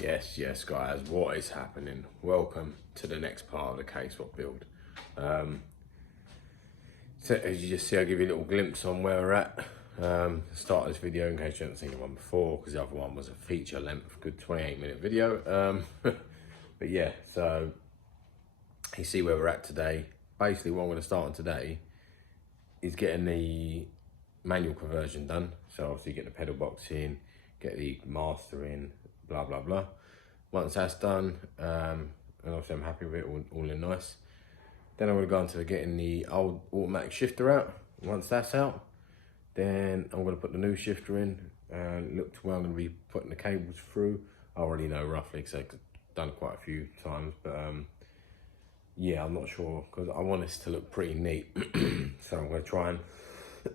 Yes, guys, what is happening? Welcome to the next part of the K-swap build. So as you just see, I'll give you a little glimpse on where we're at. Start this video in case you haven't seen the one before, because the other one was a feature length, good 28-minute video. But yeah, so you see where we're at today. Basically, what I'm going to start on today is getting the manual conversion done. So obviously get the pedal box in, get the master in, blah blah blah. Once that's done, and obviously I'm happy with it, all in nice, then I'm going to go into getting the old automatic shifter out. Once that's out, then I'm going to put the new shifter in and look to where I'm going to be putting the cables through. I already know roughly because I've done it quite a few times, but yeah, I'm not sure because I want this to look pretty neat. So I'm going to try and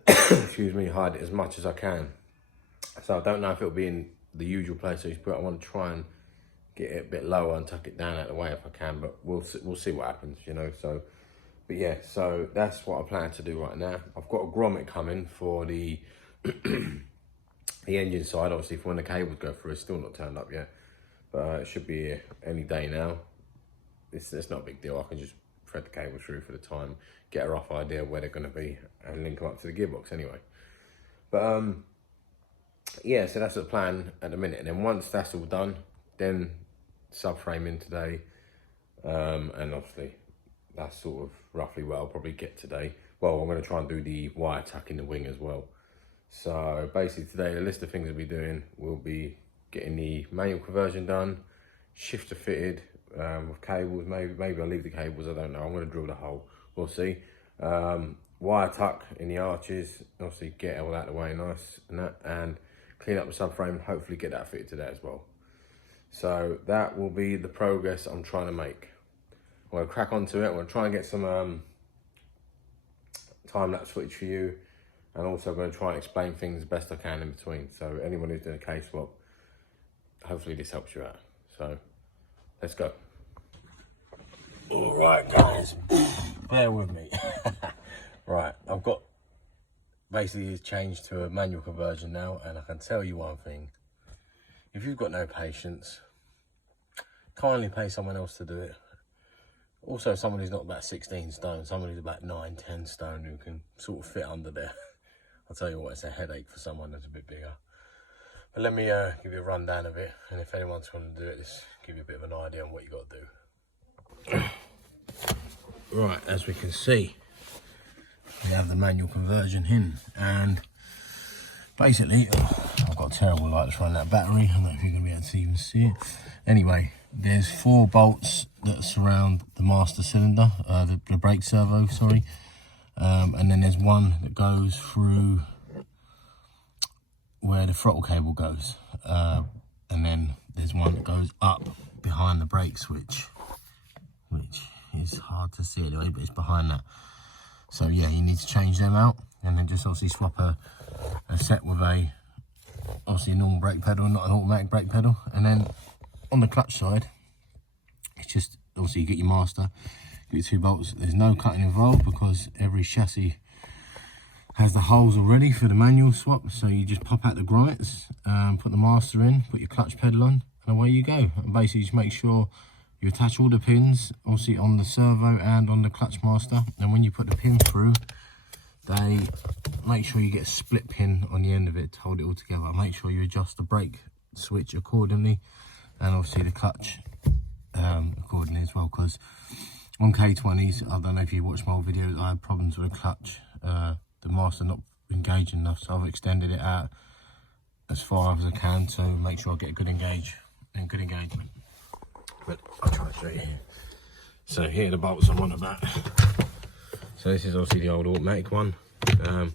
excuse me, hide it as much as I can. So I don't know if it'll be in the usual place I put. I want to try and get it a bit lower and tuck it down out of the way if I can, but we'll see what happens, you know. So, but yeah, so that's what I plan to do right now. I've got a grommet coming for the the engine side. Obviously, for when the cables go through, it's still not turned up yet, but it should be here any day now. It's not a big deal. I can just thread the cable through for the time, get a rough idea of where they're going to be, and link them up to the gearbox anyway. But yeah, so that's the plan at the minute. And then once that's all done, then subframing today, and obviously that's sort of roughly where I'll probably get today. Well, I'm going to try and do the wire tuck in the wing as well. So basically today, the list of things we'll be doing will be getting the manual conversion done, shifter fitted with cables. Maybe I'll leave the cables, I don't know. I'm going to drill the hole, we'll see. Wire tuck in the arches, obviously get all that the way nice and that, and clean up the subframe, hopefully get that fitted today as well. So that will be the progress I'm trying to make. I'm going to crack onto it. I'm going to try and get some time-lapse footage for you, and also I'm going to try and explain things as best I can in between. So anyone who's doing a K-swap, hopefully this helps you out. So let's go. All right, guys, bear with me. Right, I've got basically changed to a manual conversion now, and I can tell you one thing. If you've got no patience, kindly pay someone else to do it. Also, someone who's not about 16 stone, someone who's about 9, 10 stone who can sort of fit under there. I'll tell you what, it's a headache for someone that's a bit bigger. But let me give you a rundown of it, and if anyone's going to do it, just give you a bit of an idea on what you got to do. Right, as we can see, we have the manual conversion in, and basically, I've got a terrible light to run that battery. I don't know if you're going to be able to even see it. Anyway, there's 4 bolts that surround the master cylinder, the brake servo, sorry. And then there's one that goes through where the throttle cable goes. And then there's one that goes up behind the brake switch, which is hard to see anyway, but it's behind that. So yeah, you need to change them out, and then just obviously swap a set with obviously a normal brake pedal, not an automatic brake pedal. And then on the clutch side, it's just obviously you get your master, get your 2 bolts. There's no cutting involved because every chassis has the holes already for the manual swap. So you just pop out the grits, put the master in, put your clutch pedal on, and away you go. And basically just make sure you attach all the pins, obviously on the servo and on the clutch master. And when you put the pin through, they make sure you get a split pin on the end of it to hold it all together. Make sure you adjust the brake switch accordingly, and obviously the clutch accordingly as well, because on K20s, I don't know if you watched my old videos, I had problems with the clutch, the master not engaging enough, so I've extended it out as far as I can to make sure I get a good engagement. But I'll try to show you here. So here are the bolts I'm on about. So this is obviously the old automatic one. So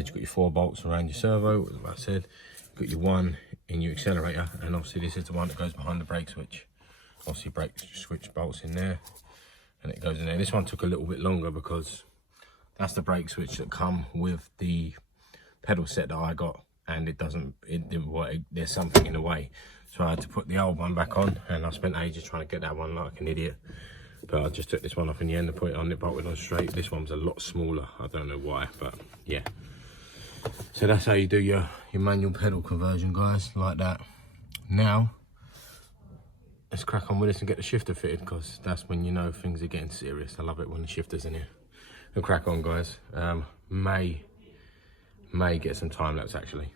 you've got your 4 bolts around your servo, as I said. You've got your 1 in your accelerator, and obviously this is the one that goes behind the brake switch. Obviously brake switch bolts in there, and it goes in there. This one took a little bit longer because that's the brake switch that come with the pedal set that I got, and it didn't work. There's something in the way, so I had to put the old one back on, and I spent ages trying to get that one like an idiot. But I just took this one off in the end and put it on, it bolted on straight. This one's a lot smaller, I don't know why, but yeah. So that's how you do your manual pedal conversion, guys, like that. Now let's crack on with this and get the shifter fitted, because that's when you know things are getting serious. I love it when the shifter's in here. We'll crack on, guys. May get some time lapse actually.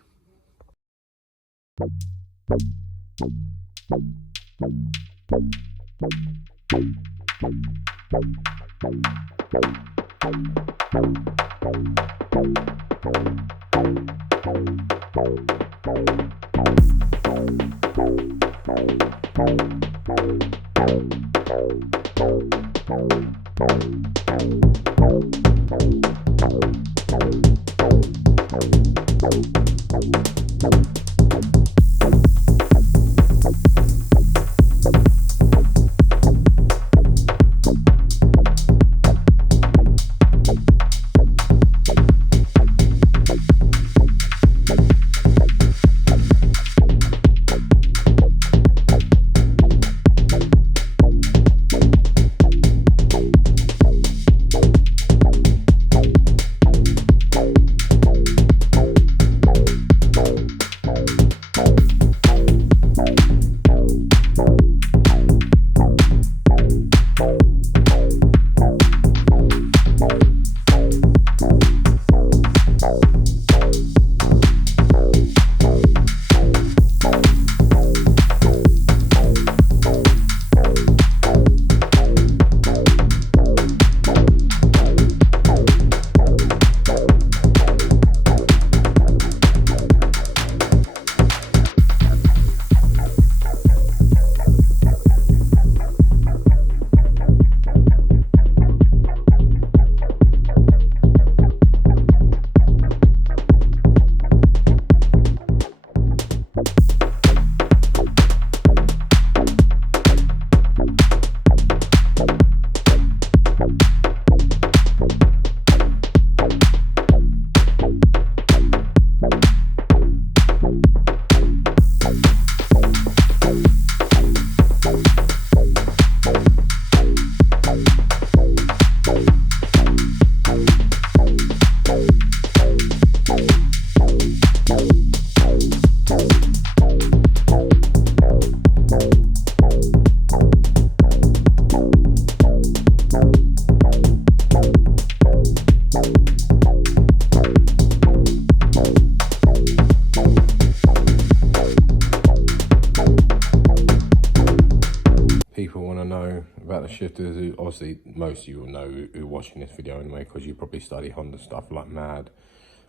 People want to know about the shifters. Obviously, most of you will know who are watching this video anyway, because you probably study Honda stuff like mad.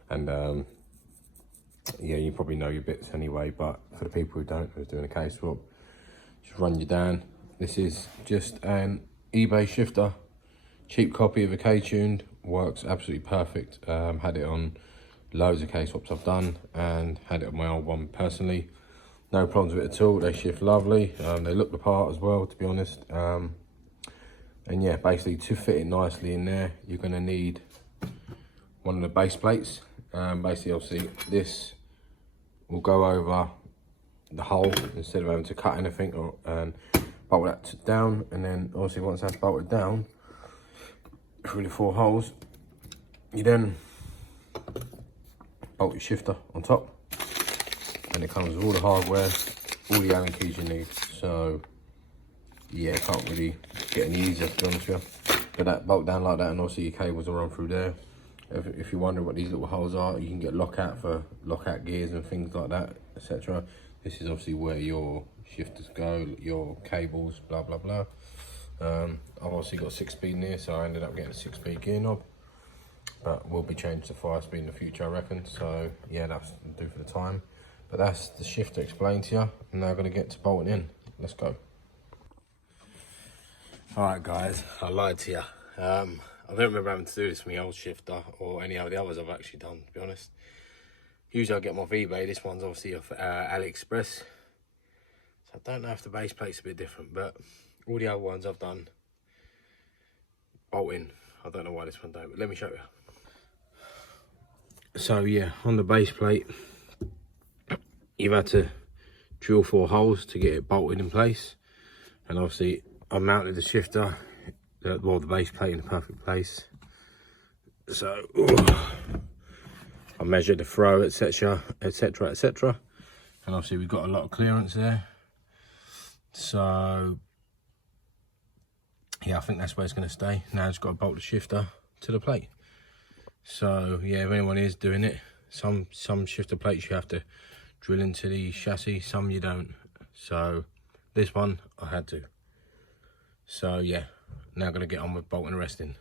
And yeah, you probably know your bits anyway. But for the people who don't, who's doing a case swap, just run you down. This is just an eBay shifter. Cheap copy of a K-tuned. Works absolutely perfect. Had it on loads of case swaps I've done, and had it on my old one personally. No problems with it at all. They shift lovely. They look the part as well, to be honest. And yeah, basically to fit it nicely in there, you're going to need one of the base plates. Basically, obviously, this will go over the hole instead of having to cut anything and bolt that down. And then obviously once that's bolted down through the 4 holes, you then bolt your shifter on top. And it comes with all the hardware, all the Allen keys you need. So yeah, can't really get any easier, to be honest with you. But that bolt down like that, and obviously your cables will run through there. If you're wondering what these little holes are, you can get lockout for lockout gears and things like that, etc. This is obviously where your shifters go, your cables, blah blah blah. I've obviously got 6-speed in here, so I ended up getting a 6-speed gear knob. But will be changed to 5-speed in the future, I reckon. So yeah, that's do for the time. But that's the shifter explained to you. I'm now going to get to bolting in. Let's go. Alright guys, I lied to you. I don't remember having to do this with my old shifter or any of the others I've actually done, to be honest. Usually I get my eBay. This one's obviously off AliExpress. So I don't know if the base plate's a bit different, but all the other ones I've done bolting. I don't know why this one don't, but let me show you. So yeah, on the base plate, you've had to drill 4 holes to get it bolted in place. And obviously I mounted the shifter, well, the base plate in the perfect place. So I measured the throw, etc, etc, etc. And obviously we've got a lot of clearance there. So yeah, I think that's where it's going to stay. Now it's got to bolt the shifter to the plate. So yeah, if anyone is doing it, some shifter plates you have to drill into the chassis, some you don't. So this one I had to. So yeah, now I'm going to get on with bolting the rest in.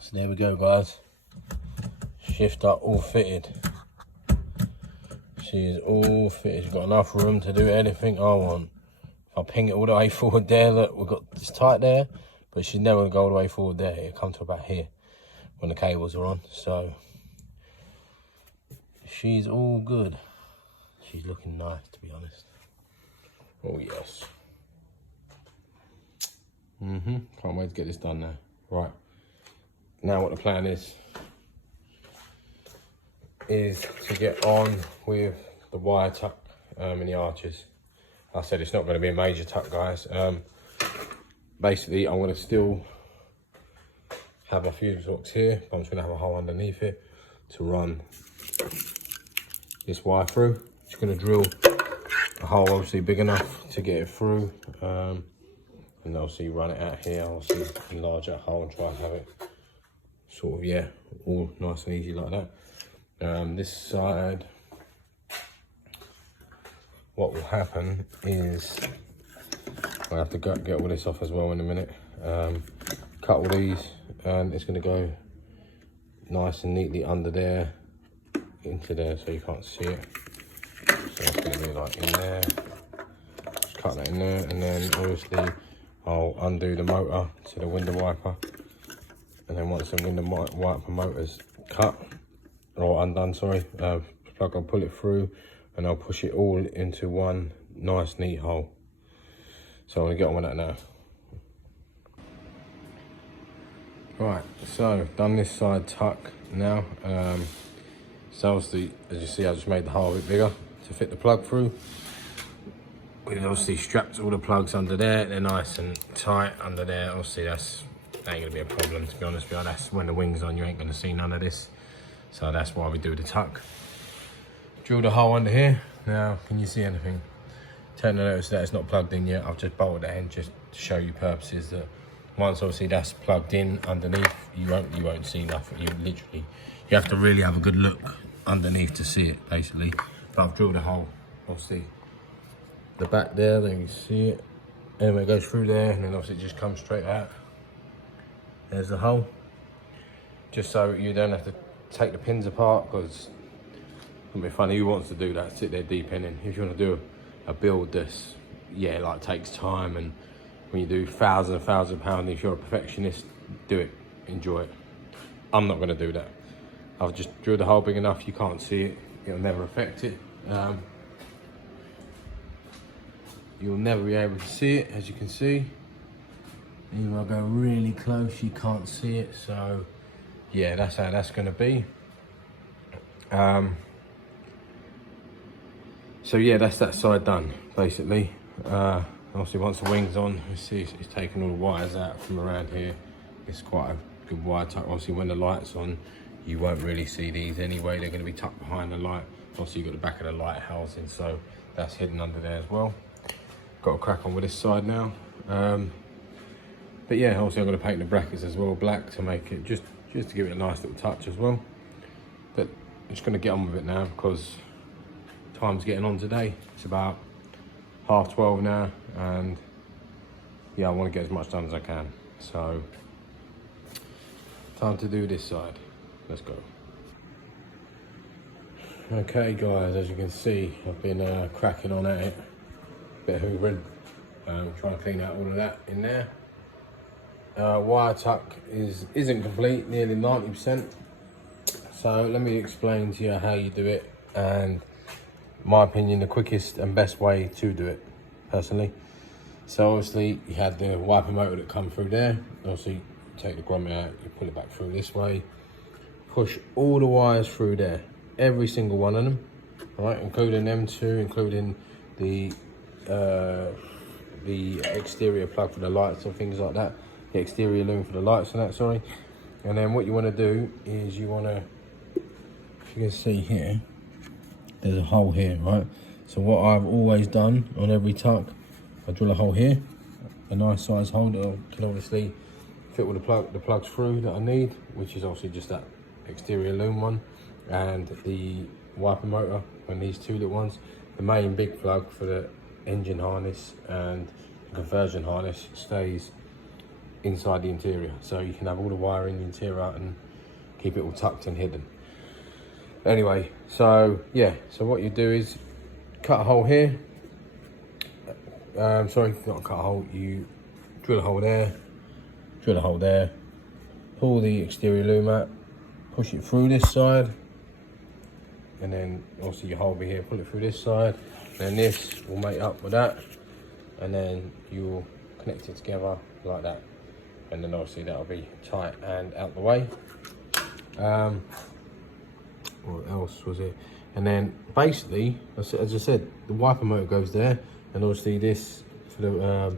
So there we go, guys. Shifter all fitted. She is all fitted. She's got enough room to do anything I want. If I ping it all the way forward there, look, we've got this tight there, but she's never gonna go all the way forward there. It'll come to about here when the cables are on. So she's all good. She's looking nice, to be honest. Oh yes. Can't wait to get this done now. Right. Now what the plan is to get on with the wire tuck in the arches. I said it's not going to be a major tuck, guys. Basically, I'm going to still have a fuse box here, but I'm just going to have a hole underneath it to run this wire through. Just going to drill a hole obviously big enough to get it through, and obviously run it out here. Obviously enlarge that hole and try and have it sort of, yeah, all nice and easy like that. This side, what will happen is I have to get all this off as well in a minute. Cut all these, and it's going to go nice and neatly under there into there, so you can't see it. So it's going to be like in there. Just cut that in there, and then obviously I'll undo the motor to the window wiper. And then once the window wiper motor's cut, or undone, sorry, plug, I'll pull it through and I'll push it all into one nice neat hole. So I'm gonna get on with that now. Right, so done this side tuck now. So obviously, as you see, I just made the hole a bit bigger to fit the plug through. We obviously strapped all the plugs under there. They're nice and tight under there. Obviously that ain't gonna be a problem, to be honest with you. That's when the wing's on, you ain't gonna see none of this. So that's why we do the tuck. Drilled a hole under here. Now, can you see anything? Turn the notice that it's not plugged in yet. I've just bolted that in just to show you purposes that once obviously that's plugged in underneath, you won't see nothing. You have to really have a good look underneath to see it, basically. But I've drilled a hole, obviously the back there you can see it. Anyway, it goes through there, and then obviously it just comes straight out. There's the hole. Just so you don't have to take the pins apart, because it'll be funny. Who wants to do that? Sit there deep in. If you want to do a build this, yeah, like takes time, and when you do thousands of pounds, if you're a perfectionist, do it, enjoy it. I'm not going to do that. I've just drilled a hole big enough, you can't see it, it'll never affect it. You'll never be able to see it, as you can see. Even if I go really close, you can't see it. So yeah, that's how that's going to be. So yeah, that's that side done, basically. Obviously once the wing's on, you see it's taken all the wires out from around here. It's quite a good wire tuck. Obviously when the light's on, you won't really see these anyway. They're going to be tucked behind the light. Obviously you've got the back of the light housing, so that's hidden under there as well. Got to crack on with this side now. But yeah, obviously I'm going to paint the brackets as well black to make it just to give it a nice little touch as well. But I'm just going to get on with it now because time's getting on today. It's about 12:30 now, and yeah, I want to get as much done as I can. So time to do this side. Let's go. Okay guys, as you can see, I've been cracking on at it. Bit of hoovering, trying to clean out all of that in there. Wire tuck isn't complete, nearly 90%. So let me explain to you how you do it and in my opinion, the quickest and best way to do it, personally. So obviously you had the wiper motor that come through there. Obviously you take the grommet out, you pull it back through this way, push all the wires through there, every single one of them, all right, including them two, including the exterior plug for the lights and things like that, the exterior loom for the lights and that, sorry. And then what you want to do is you want to, if you can see here, there's a hole here, right? So what I've always done on every tuck, I drill a hole here, a nice size hole that can obviously fit all the plugs through that I need, which is obviously just that exterior loom one and the wiper motor and these two little ones. The main big plug for the engine harness and the conversion harness stays inside the interior, so you can have all the wiring in the interior and keep it all tucked and hidden. Anyway, so yeah, so what you do is cut a hole here. Sorry, not cut a hole, you drill a hole there, drill a hole there, pull the exterior loom out, push it through this side, and then also your hole will be here, pull it through this side, and then this will mate up with that, and then you'll connect it together like that, and then obviously that'll be tight and out the way. What else was it? And then basically, as I said, the wiper motor goes there, and obviously this for the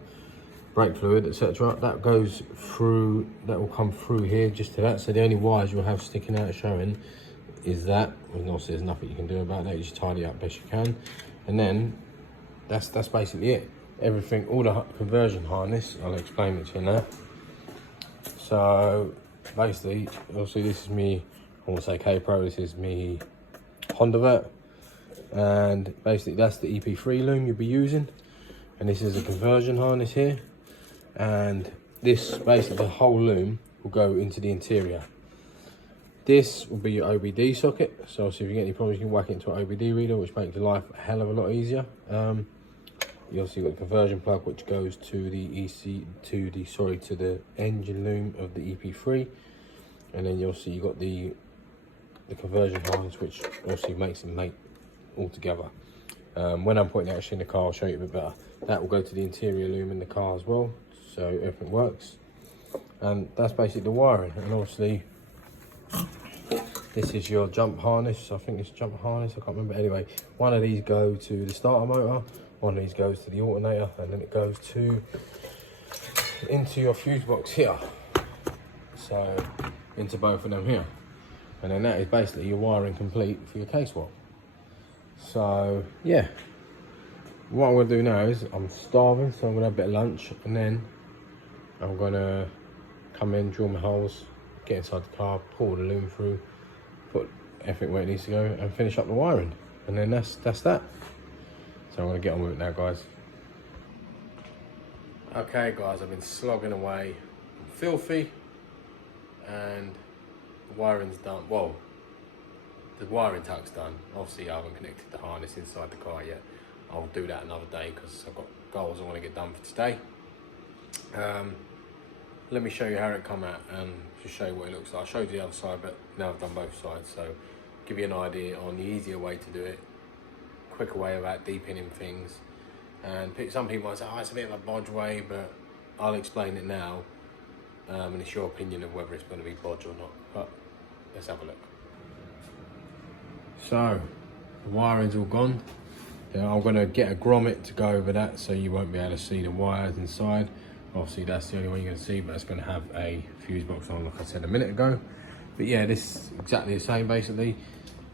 brake fluid, etc. That goes through, that will come through here just to that. So the only wires you'll have sticking out showing is that. And obviously there's nothing you can do about that. You just tidy it up best you can, and then that's basically it. Everything, all the conversion harness, I'll explain it to you now. So basically, obviously this is me, I want to say K-Pro, this is me Honda Vert, and basically that's the EP3 loom you'll be using, and this is a conversion harness here, and this basically the whole loom will go into the interior. This will be your OBD socket, so if you get any problems you can whack it into an OBD reader, which makes your life a hell of a lot easier. You also got the conversion plug which goes to the to the engine loom of the EP3, and then you'll see you got the conversion harness which also makes it mate all together. When I'm putting it actually in the car, I'll show you a bit better. That will go to the interior loom in the car as well, so everything works. And that's basically the wiring. And obviously this is your jump harness. I think it's jump harness, I can't remember. Anyway, one of these go to the starter motor, one of these goes to the alternator, and then it goes into your fuse box here, so into both of them here. And then that is basically your wiring complete for your K-swap. So yeah, what I'm going to do now is, I'm starving, so I'm going to have a bit of lunch, and then I'm going to come in, drill my holes, get inside the car, pull the loom through, put everything where it needs to go, and finish up the wiring. And then that's that. So I'm going to get on with it now, guys. Okay guys, I've been slogging away. I'm filthy, and the wiring's done. Well, the wiring tuck's done. Obviously I haven't connected the harness inside the car yet. I'll do that another day because I've got goals I want to get done for today. Let me show you how it come out and just show you what it looks like. I showed you the other side, but now I've done both sides, so give you an idea on the easier way to do it, quicker way about deepening things. And some people might say, oh, it's a bit of a bodge way, but I'll explain it now, and it's your opinion of whether it's going to be bodge or not. But let's have a look. So the wiring's all gone. I'm going to get a grommet to go over that, so you won't be able to see the wires inside. Obviously that's the only one you're going to see, but it's going to have a fuse box on, like I said a minute ago. But yeah, this is exactly the same basically.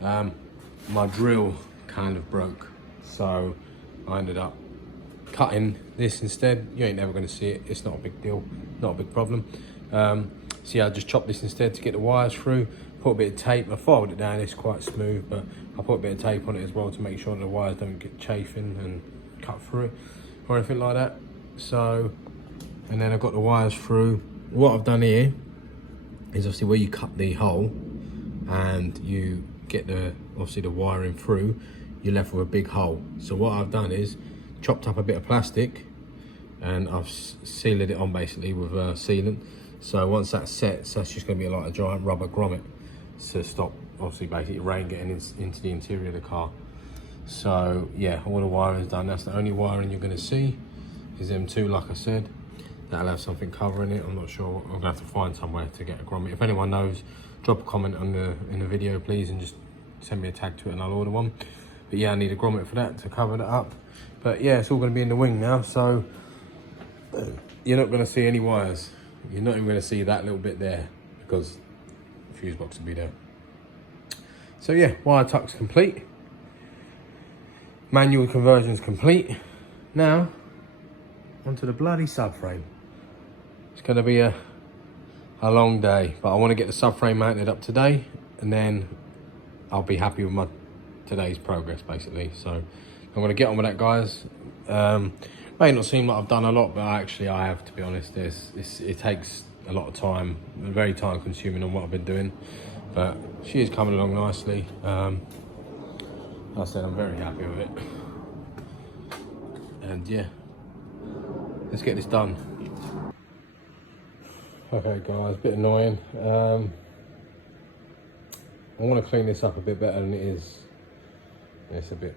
My drill kind of broke, so I ended up cutting this instead. You ain't never going to see it, it's not a big deal, not a big problem. So yeah, I just chopped this instead to get the wires through, put a bit of tape. I folded it down, it's quite smooth, but I put a bit of tape on it as well to make sure the wires don't get chafing and cut through it or anything like that. So, and then I've got the wires through. What I've done here is obviously where you cut the hole and you get obviously the wiring through, you're left with a big hole. So what I've done is chopped up a bit of plastic and I've sealed it on basically with sealant. So once that sets, that's just going to be like a giant rubber grommet to stop obviously basically rain getting into the interior of the car. So yeah, all the wiring's done. That's the only wiring you're going to see is them two, like I said. That'll have something covering it. I'm not sure. I'm gonna have to find somewhere to get a grommet. If anyone knows, drop a comment in the video, please, and just send me a tag to it and I'll order one. But yeah, I need a grommet for that to cover that up. But yeah, it's all gonna be in the wing now, so you're not gonna see any wires. You're not even gonna see that little bit there because the fuse box will be there. So yeah, wire tuck's complete. Manual conversion's complete. Now, onto the bloody subframe. It's going to be a long day, but I want to get the subframe mounted up today, and then I'll be happy with my today's progress, basically. So I'm going to get on with that, guys. May not seem like I've done a lot, but actually I have, to be honest. It takes a lot of time, very time consuming on what I've been doing, but she is coming along nicely. Like I said, I'm very happy with it, and yeah, let's get this done. Okay guys, a bit annoying. I want to clean this up a bit better than it is. It's a bit,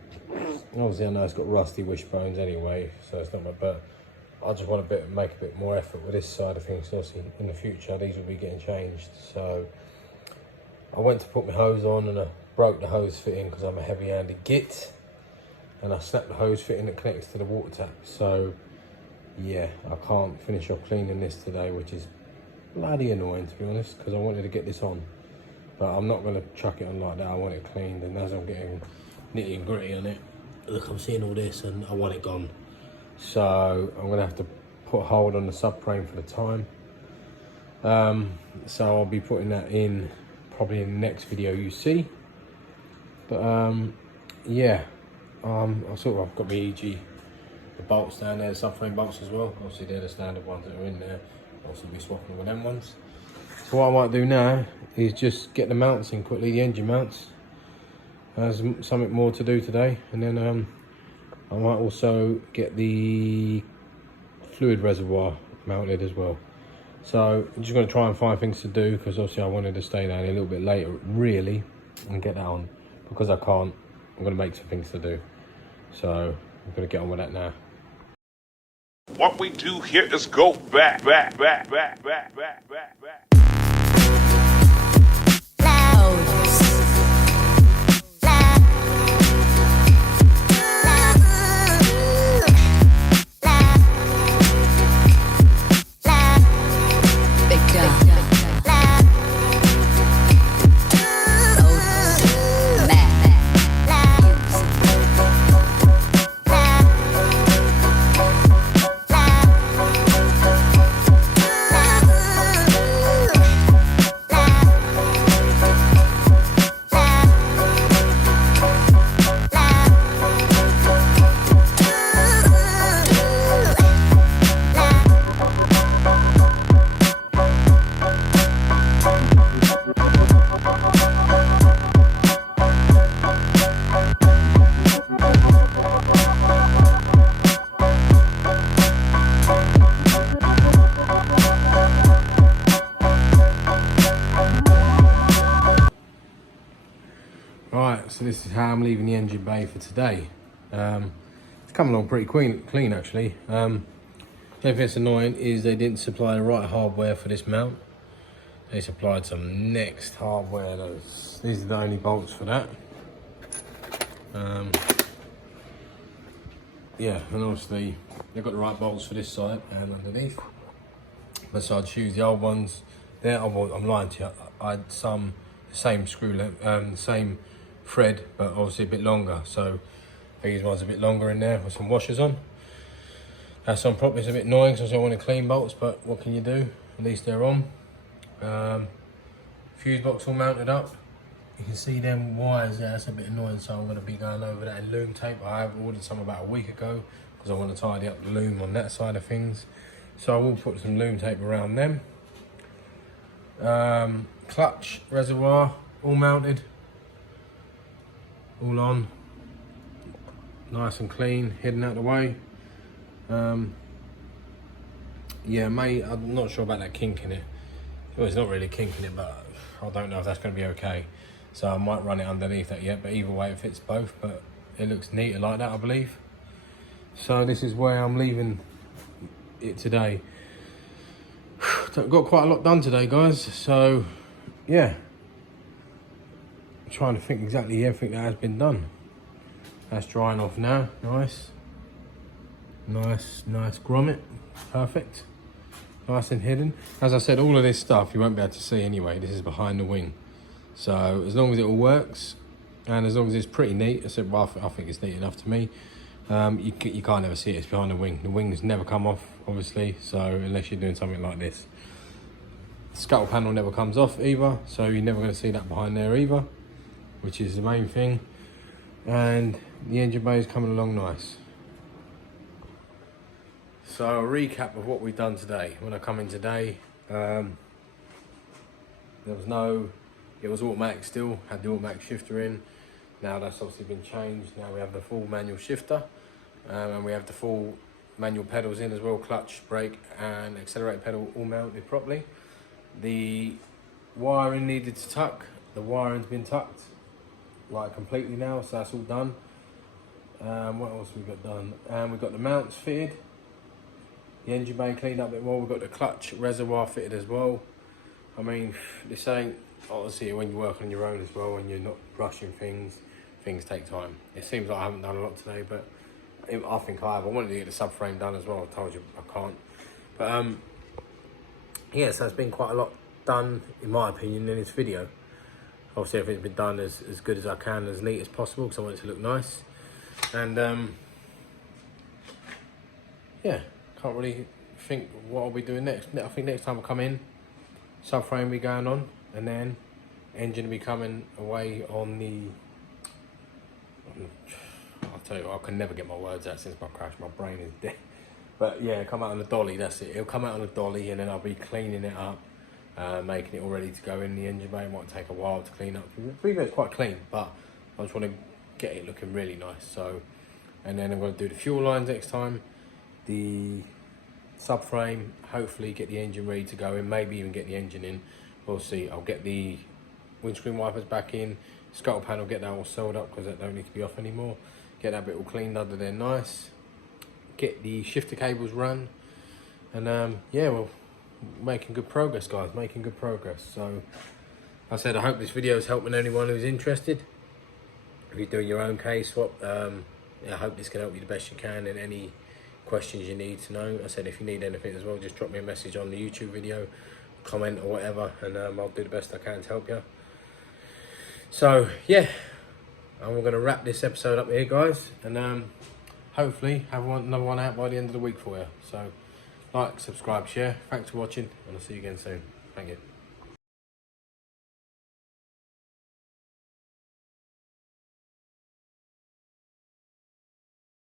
obviously I know it's got rusty wishbones anyway, so it's not my, but I just want to make a bit more effort with this side of things. Obviously in the future these will be getting changed. So I went to put my hose on and I broke the hose fitting because I'm a heavy-handed git, and I snapped the hose fitting that connects to the water tap. So yeah, I can't finish off cleaning this today, which is bloody annoying, to be honest, because I wanted to get this on, but I'm not going to chuck it on like that. I want it cleaned, and as I'm getting nitty and gritty on it, look, I'm seeing all this and I want it gone. So I'm going to have to put a hold on the subframe for the time. So I'll be putting that in probably in the next video you see. But yeah, I've got my EG, the bolts down there, the subframe bolts as well. Obviously they're the standard ones that are in there. Also be swapping with them ones. So what I might do now is just get the mounts in quickly, the engine mounts. There's something more to do today, and then I might also get the fluid reservoir mounted as well. So I'm just going to try and find things to do, because obviously I wanted to stay down a little bit later really and get that on. Because I can't, I'm going to make some things to do. So I'm going to get on with that now. What we do here is go back. Right, so this is how I'm leaving the engine bay for today. It's come along pretty clean actually. The only thing that's annoying is they didn't supply the right hardware for this mount. They supplied some next hardware. These are the only bolts for that. Yeah, and obviously they've got the right bolts for this side and underneath. But so I'd choose the old ones there. I'm lying to you. I had some same screw length, same thread, but obviously a bit longer. So these ones a bit longer in there with some washers on. That's on properly. It's a bit annoying because I want to clean bolts, but what can you do? At least they're on. Fuse box all mounted up. You can see them wires there. That's a bit annoying, so I'm going to be going over that in loom tape. I have ordered some about a week ago because I want to tidy up the loom on that side of things. So I will put some loom tape around them. Clutch reservoir all mounted, all on, nice and clean, hidden out the way. Yeah, I'm not sure about that kink in it. Well, it's not really kinking it, but I don't know if that's going to be okay. So I might run it underneath that yet, but either way it fits both. But it looks neater like that, I believe. So this is where I'm leaving it today. Got quite a lot done today, guys. So yeah, I'm trying to think exactly everything that has been done. That's drying off now. Nice grommet, perfect, nice and hidden. As I said, all of this stuff you won't be able to see anyway. This is behind the wing, so as long as it all works and as long as it's pretty neat, I said, well, I think it's neat enough to me. You can't ever see it, it's behind the wing. The wings never come off, obviously, so unless you're doing something like this. The scuttle panel never comes off either, so you're never going to see that behind there either, which is the main thing. And the engine bay is coming along nice. So a recap of what we've done today. When I come in today, it was automatic still, had the automatic shifter in. Now that's obviously been changed. Now we have the full manual shifter, and we have the full manual pedals in as well, clutch, brake and accelerator pedal all mounted properly. The wiring needed to tuck. The wiring's been tucked like completely now, so that's all done. What else we got done? We've got the mounts fitted, the engine bay cleaned up a bit more. We've got the clutch reservoir fitted as well. I mean, this ain't, obviously when you work on your own as well and you're not rushing things take time. It seems like I haven't done a lot today, but I think I have. I wanted to get the subframe done as well. I told you I can't. But yeah, so it's been quite a lot done in my opinion in this video. Obviously everything's been done as good as I can, as neat as possible, because I want it to look nice. And yeah, can't really think what I'll be doing next. I think next time I come in, subframe will be going on, and then engine will be coming away on the, I'll tell you what, I can never get my words out since my crash, my brain is dead. But yeah, come out on the dolly, that's it. It'll come out on the dolly, and then I'll be cleaning it up, making it all ready to go in the engine bay. It might take a while to clean up. It's quite clean, but I just want to get it looking really nice. So, and then I'm going to do the fuel lines next time, the subframe, hopefully get the engine ready to go in, maybe even get the engine in. We'll see. I'll get the windscreen wipers back in, scuttle panel, get that all sealed up because that don't need to be off anymore. Get that bit all cleaned under there nice. Get the shifter cables run, and yeah, well, making good progress, guys, making good progress. So I said I hope this video is helping anyone who's interested. If you're doing your own K-swap, yeah, I hope this can help you the best you can, and any questions you need to know. I said if you need anything as well, just drop me a message on the YouTube video, comment or whatever, and I'll do the best I can to help you. So yeah, I'm going to wrap this episode up here, guys, and hopefully have another one out by the end of the week for you. So like, subscribe, share. Thanks for watching, and I'll see you again soon. Thank you.